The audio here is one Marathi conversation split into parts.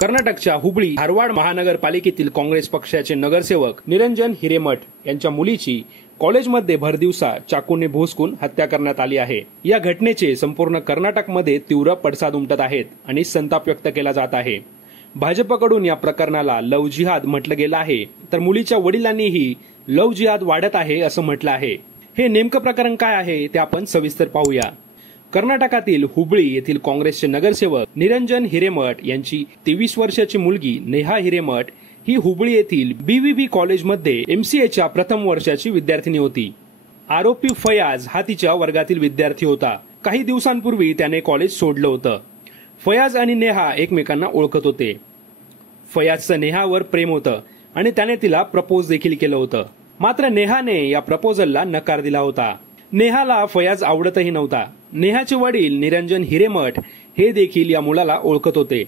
कर्नाटकच्या हुबळी धारवाड महानगरपालिकेतील काँग्रेस पक्षाचे नगरसेवक निरंजन हिरेमठ यांच्या मुलीची कॉलेजमध्ये भरदिवसा चाकूने भोसकून हत्या करण्यात आली आहे। या घटनेचे संपूर्ण कर्नाटकमध्ये तीव्र पडसाद उमटत आहेत आणि संताप व्यक्त केला जात आहे। भाजपकडून या प्रकरणाला लव्ह जिहाद म्हटलं गेलं आहे, तर मुलीच्या वडिलांनीही लव्ह जिहाद वाढत आहे असं म्हटलं आहे। हे नेमकं प्रकरण काय आहे ते आपण सविस्तर पाहूया। कर्नाटकातील हुबळी येथील काँग्रेसचे नगरसेवक निरंजन हिरेमठ यांची 23 वर्षाची मुलगी नेहा हिरेमठ ही हुबळी येथील बीव्हीबी कॉलेजमध्ये एमसीएच्या प्रथम वर्षाची विद्यार्थिनी होती। आरोपी फयाज हा तिच्या वर्गातील विद्यार्थी होता। काही दिवसांपूर्वी त्याने कॉलेज सोडलं होतं। फयाज आणि नेहा एकमेकांना ओळखत होते। फयाजचं नेहावर प्रेम होतं आणि त्याने तिला प्रपोज देखील केलं होतं, मात्र नेहाने या प्रपोजलला नकार दिला होता। नेहाला फयाज आवडतही नव्हता। नेहाचे वडील निरंजन हिरेमठ हे देखील या मुलाला ओळखत होते।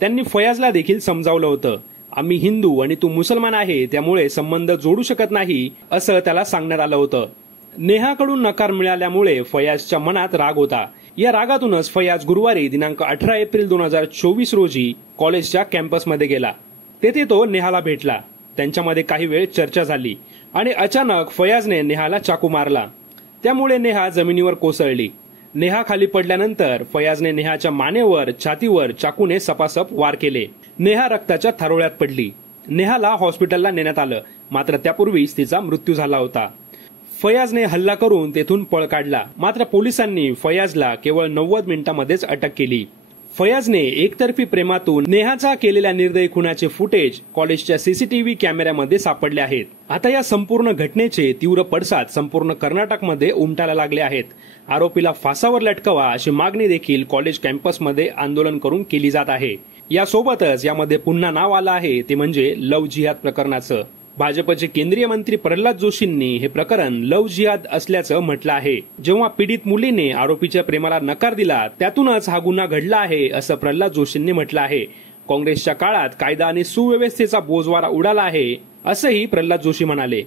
त्यांनी फयाजला देखील समजावलं होतं, आम्ही हिंदू आणि तू मुसलमान आहे, त्यामुळे संबंध जोडू शकत नाही असं त्याला सांगण्यात आलं होतं। नेहाकडून नकार मिळाल्यामुळे फयाजच्या मनात राग होता। या रागातूनच फयाज गुरुवारी दिनांक 18 एप्रिल 2024 रोजी कॉलेजच्या कॅम्पसमध्ये गेला। तेथे तो नेहाला भेटला। त्यांच्यामध्ये काही वेळ चर्चा झाली आणि अचानक फयाजने नेहाला चाकू मारला। त्यामुळे नेहा जमिनीवर कोसळली। नेहा खाली पडल्यानंतर फयाजने नेहाच्या मानेवर छातीवर चाकूने सपासप वार केले। नेहा रक्ताच्या थारोळ्यात पडली। नेहाला हॉस्पिटलला नेण्यात आलं, मात्र त्यापूर्वीच तिचा मृत्यू झाला होता। फयाजने हल्ला करून तेथून पळ काढला, मात्र पोलिसांनी फयाजला केवळ 90 मिनिटांमध्येच अटक केली। फयाजने एकतर्फी प्रेमातून नेहाचा केलेल्या निर्दयी खुनाचे फुटेज कॉलेजच्या सीसीटीव्ही कॅमेऱ्यामध्ये सापडले आहेत। आता या संपूर्ण घटनेचे तीव्र पडसाद संपूर्ण कर्नाटकमध्ये उमटायला लागले आहेत। आरोपीला फासावर लटकवा अशी मागणी देखील कॉलेज कॅम्पसमध्ये आंदोलन करून केली जात आहे। यासोबतच यामध्ये पुन्हा नाव आलं आहे ते म्हणजे लव्ह जिहाद प्रकरणाचं। भाजपचे केंद्रीय मंत्री प्रल्हाद जोशींनी हे प्रकरण लव्ह जिहाद असल्याचं म्हटलं आहे। जेव्हा पीडित मुलीने आरोपीच्या प्रेमाला नकार दिला, त्यातूनच हा गुन्हा घडला आहे असं प्रल्हाद जोशींनी म्हटलं आहे। काँग्रेसच्या काळात कायदा आणि सुव्यवस्थेचा बोजवारा उडाला आहे असंही प्रल्हाद जोशी म्हणाले।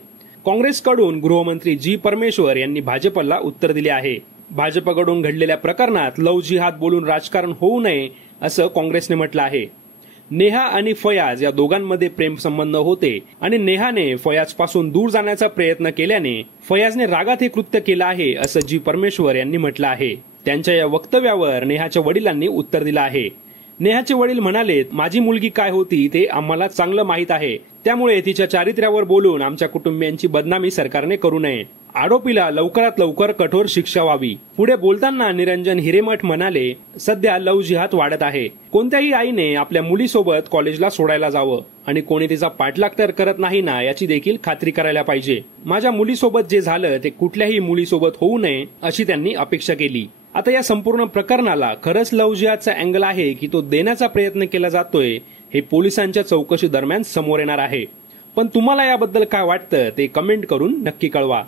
काँग्रेसकडून गृहमंत्री जी परमेश्वर यांनी भाजपला उत्तर दिले आहे। भाजपकडून घडलेल्या प्रकरणात लव्ह जिहाद बोलून राजकारण होऊ नये असं काँग्रेसने म्हटलं आहे। नेहा आणि फयाज या दोघांमध्ये प्रेम संबंध होते आणि नेहाने फयाज पासून दूर जाण्याचा प्रयत्न केल्याने फयाजने रागात हे कृत्य केलं आहे असं जी परमेश्वर यांनी म्हटलं आहे। त्यांच्या या वक्तव्यावर नेहाच्या वडिलांनी उत्तर दिलं आहे। नेहाचे वडील म्हणाले, माझी मुलगी काय होती ते आम्हाला चांगलं माहीत आहे, त्यामुळे तिच्या चारित्र्यावर बोलून आमच्या कुटुंबियांची बदनामी सरकारने करू नये। आरोपीला लवकरात लवकर कठोर शिक्षा व्हावी। पुढे बोलताना निरंजन हिरेमठ म्हणाले, सध्या लव्ह जिहाद वाढत आहे। कोणत्याही आईने आपल्या मुलीसोबत कॉलेजला सोडायला जावं आणि कोणी तिचा पाठलाग तर करत नाही ना याची देखील खात्री करायला पाहिजे। माझ्या मुलीसोबत जे झालं ते कुठल्याही मुलीसोबत होऊ नये अशी त्यांनी अपेक्षा केली। आता या संपूर्ण प्रकरणाला खरंच लव्ह जिहादचा अँगल आहे की तो देण्याचा प्रयत्न केला जातोय हे पोलिसांच्या चौकशी दरम्यान समोर येणार आहे। पण तुम्हाला याबद्दल काय वाटतं ते कमेंट करून नक्की कळवा।